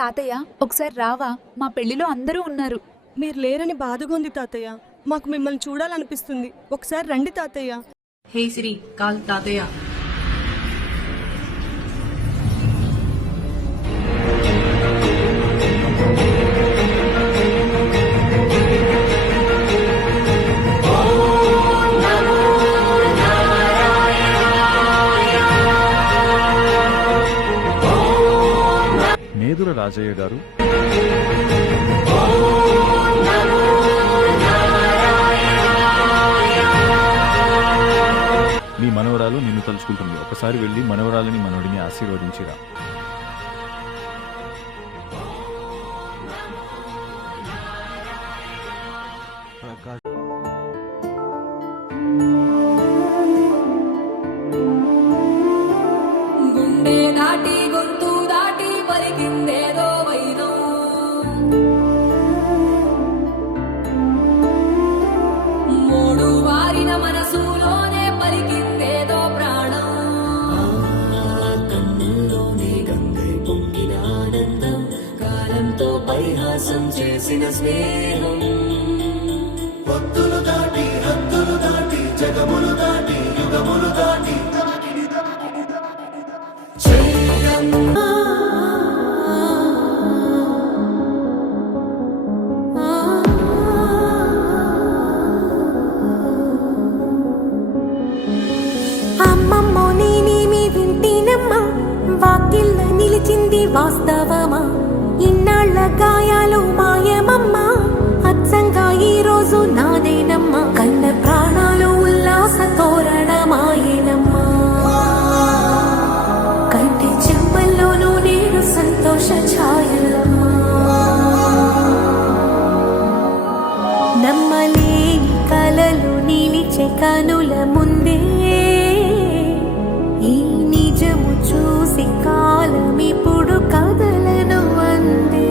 తాతయ్య ఒకసారి రావా, మా పెళ్లిలో అందరూ ఉన్నారు. మీరు లేరని బాధగా ఉంది తాతయ్య. మాకు మిమ్మల్ని చూడాలనిపిస్తుంది. ఒకసారి రండి తాతయ్య. హే సిరి, కాల్ తాతయ్య. నేదుర రాజయ్య గారు, నీ మనవరాలు నిన్ను తలుచుకుంటుంది. ఒకసారి వెళ్ళి మనవరాలని మనవడిని ఆశీర్వదించిరా. గుండె దాటి గొంతు దాటి పలికిందేదో వైనం, మూడు వారిన మనసులోనే పలికిందేదో ప్రాణం. కన్నుల్లోనే గంగై పొంగిన ఆనందం, కాలంతో పరిహాసం చేసిన స్నేహం. భక్తులు దాటి హద్దులు దాటి జగములు దాటి యుగములు దాటి అమ్మమ్మో నేనేమి వింటేనమ్మా, వాకిళ్ళ నిలిచింది వాస్తవమా? ఇన్నాళ్ల గాయాలు మాయమమ్మా, అచ్చంగా ఈ రోజు నాదేనమ్మా. కన్న ప్రాణాలు ఉల్లాస తోరణమాయేనమ్మా, కంటి చెమ్మల్లోనూ నేను సంతోష ఛాయలమ్మా. నమ్మలేని కలలు నిలిచే కనుల ముందే, ఈ నిజము చూసి కాలం ఇప్పుడు కదలను అందే.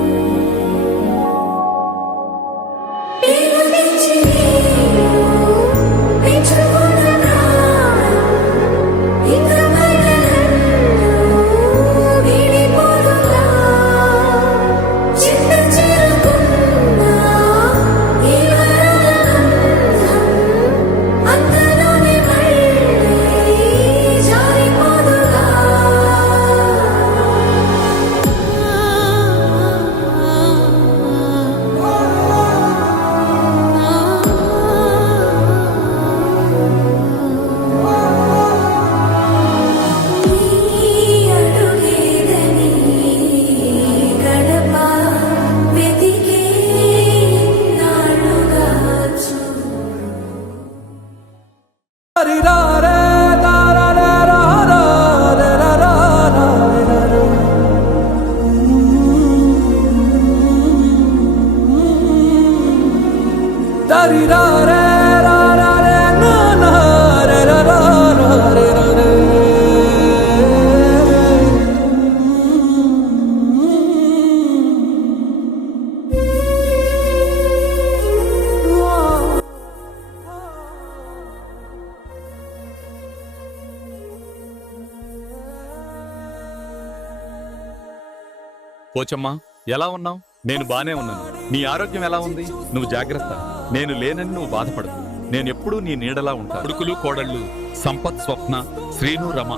పోచమ్మా, ఎలా ఉన్నావు? నేను బానే ఉన్నాను. నీ ఆరోగ్యం ఎలా ఉంది? నువ్వు జాగ్రత్త. నేను లేనని నువ్వు బాధపడదు. నేనెప్పుడూ నీ నీడలా ఉంటాను. కొడుకులు కోడళ్ళు సంపత్, స్వప్న, శ్రీను, రమ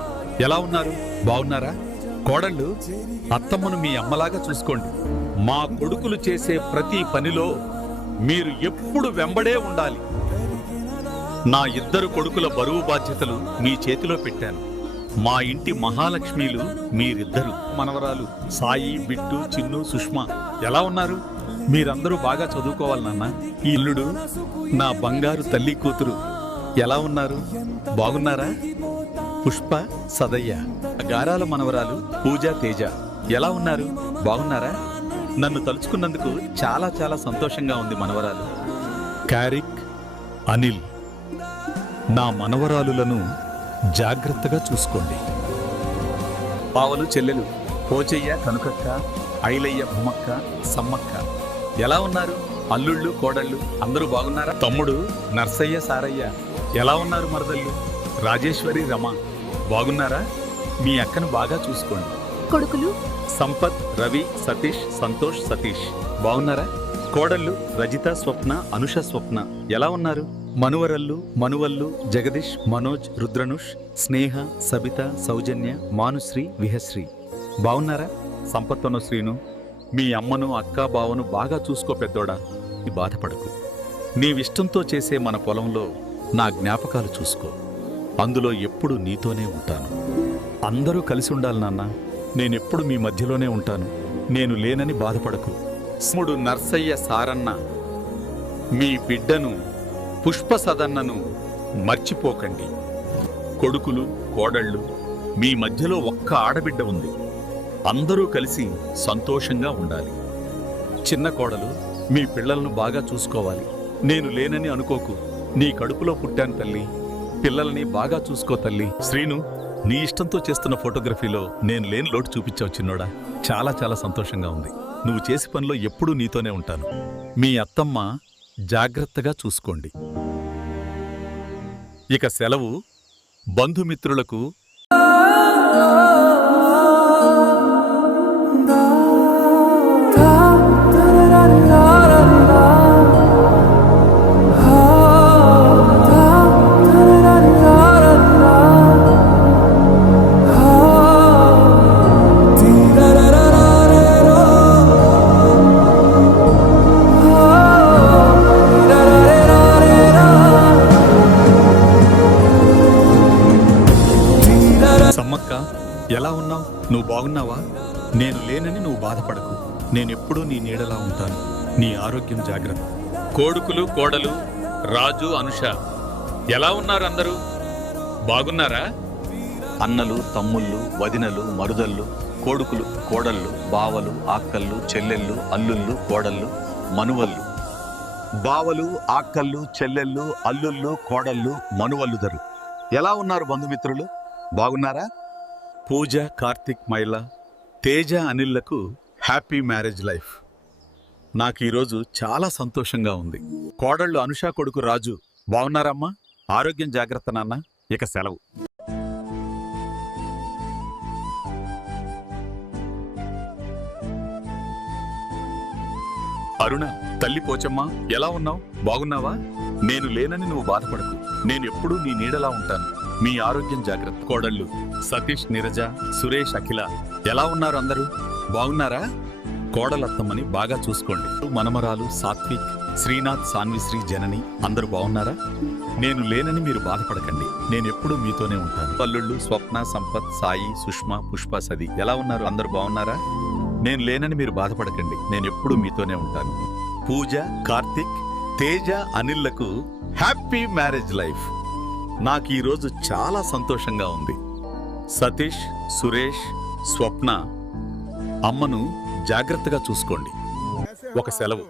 ఎలా ఉన్నారు? బాగున్నారా? కోడళ్ళు, అత్తమ్మను మీ అమ్మలాగా చూసుకోండి. మా కొడుకులు చేసే ప్రతి పనిలో మీరు ఎప్పుడు వెంబడే ఉండాలి. నా ఇద్దరు కొడుకుల బరువు బాధ్యతలు మీ చేతిలో పెట్టాను. మా ఇంటి మహాలక్ష్మీలు మీరిద్దరు. మనవరాలు సాయి, బిట్టు, చిన్ను, సుష్మా ఎలా ఉన్నారు? మీరందరూ బాగా చదువుకోవాలి నాన్న. ఈ ఇల్లుడు నా బంగారు తల్లి కూతురు ఎలా ఉన్నారు? బాగున్నారా? పుష్ప, సదయ్య, గారాల మనవరాలు పూజ, తేజ ఎలా ఉన్నారు? బాగున్నారా? నన్ను తలుచుకున్నందుకు చాలా చాలా సంతోషంగా ఉంది మనవరాలు. క్యారిక్, అనిల్ నా మనవరాలులను జాగ్రత్తగా చూసుకోండి. పావలు చెల్లెలు పోచయ్య, కనుకక్క, ఐలయ్య, భూమక్క, సమ్మక్క ఎలా ఉన్నారు? అల్లుళ్ళు, కోడళ్ళు అందరూ బాగున్నారా? తమ్ముడు నర్సయ్య, సారయ్య ఎలా ఉన్నారు? మరదళ్ళు రాజేశ్వరి, రమ బాగున్నారా? మీ అక్కను బాగా చూసుకోండి. కొడుకులు సంపత్, రవి, సతీష్, సంతోష్, సతీష్ బాగున్నారా? కోడళ్ళు రజిత, స్వప్న, అనుష, స్వప్న ఎలా ఉన్నారు? మనువరల్లు, మనువల్లు, జగదీష్, మనోజ్, రుద్రనుష్, స్నేహ, సబిత, సౌజన్య, మానుశ్రీ, విహశ్రీ బాగున్నారా? సంపత్తును, శ్రీను, మీ అమ్మను, అక్క, బావను బాగా చూసుకో పెద్దోడా. బాధపడకు. నీవిష్టంతో చేసే మన పొలంలో నా జ్ఞాపకాలు చూసుకో. అందులో ఎప్పుడు నీతోనే ఉంటాను. అందరూ కలిసి ఉండాలి నాన్న. నేనెప్పుడు మీ మధ్యలోనే ఉంటాను. నేను లేనని బాధపడకు. స్ముడు నర్సయ్య సారన్న, మీ బిడ్డను పుష్ప సదన్నను మర్చిపోకండి. కొడుకులు, కోడళ్ళు, మీ మధ్యలో ఒక్క ఆడబిడ్డ ఉంది. అందరూ కలిసి సంతోషంగా ఉండాలి. చిన్న కోడలు, మీ పిల్లలను బాగా చూసుకోవాలి. నేను లేనని అనుకోకు. నీ కడుపులో పుట్టాను తల్లి. పిల్లల్ని బాగా చూసుకో తల్లి. శ్రీను, నీ ఇష్టంతో చేస్తున్న ఫోటోగ్రఫీలో నేను లేని లోటు చూపించావు చిన్నోడా. చాలా చాలా సంతోషంగా ఉంది. నువ్వు చేసే పనిలో ఎప్పుడూ నీతోనే ఉంటాను. మీ అత్తమ్మ జాగ్రత్తగా చూసుకోండి. ఇక సెలవు. బంధుమిత్రులకు సమ్మక్క, ఎలా ఉన్నావు? నువ్వు బాగున్నావా? నేను లేనని నువ్వు బాధపడకు. నేనెప్పుడూ నీ నీడలా ఉంటాను. నీ ఆరోగ్యం జాగ్రత్త. కోడుకులు, కోడలు, రాజు, అనుష ఎలా ఉన్నారు? అందరూ బాగున్నారా? అన్నలు, తమ్ముళ్ళు, వదినలు, మరుదళ్ళు, కోడుకులు, కోడళ్ళు, బావలు, ఆక్కళ్ళు, చెల్లెళ్ళు, అల్లుళ్ళు, కోడళ్ళు, మనువళ్ళు. బావలు, ఆక్కళ్ళు, చెల్లెళ్ళు, అల్లుళ్ళు, కోడళ్ళు, మనువల్లుదరు ఎలా ఉన్నారు? బంధుమిత్రులు బాగున్నారా? పూజ, కార్తిక్, మైల, తేజ, అనిల్లకు హ్యాపీ మ్యారేజ్ లైఫ్. నాకు ఈరోజు చాలా సంతోషంగా ఉంది. కోడళ్ళు అనుష, కొడుకు రాజు బాగున్నారమ్మా? ఆరోగ్యం జాగ్రత్త నాన్న. ఇక సెలవు. అరుణ, తల్లి పోచమ్మ ఎలా ఉన్నావు? బాగున్నావా? నేను లేనని నువ్వు బాధపడకు. నేను ఎప్పుడూ నీ నీడలా ఉంటాను. మీ ఆరోగ్యం జాగ్రత్త. కోడళ్ళు సతీష్, నీరజ, సురేష్, అఖిల ఎలా ఉన్నారు? అందరూ బాగున్నారా? కోడలత్తమ్మని బాగా చూసుకోండి. మనమరాలు సాత్విక్, శ్రీనాథ్, సాన్విశ్రీ, జనని అందరూ బాగున్నారా? నేను లేనని మీరు బాధపడకండి. నేనెప్పుడూ మీతోనే ఉంటాను. అల్లుళ్ళు స్వప్న, సంపత్, సాయి, సుష్మా, పుష్ప, సది ఎలా ఉన్నారు? అందరూ బాగున్నారా? నేను లేనని మీరు బాధపడకండి. నేనెప్పుడూ మీతోనే ఉంటాను. పూజ, కార్తిక్, తేజ, అనిల్లకు హ్యాపీ మ్యారేజ్ లైఫ్. నాకు ఈరోజు చాలా సంతోషంగా ఉంది. సతీష్, సురేష్, స్వప్న అమ్మను జాగ్రత్తగా చూసుకోండి. ఒక సెలవు.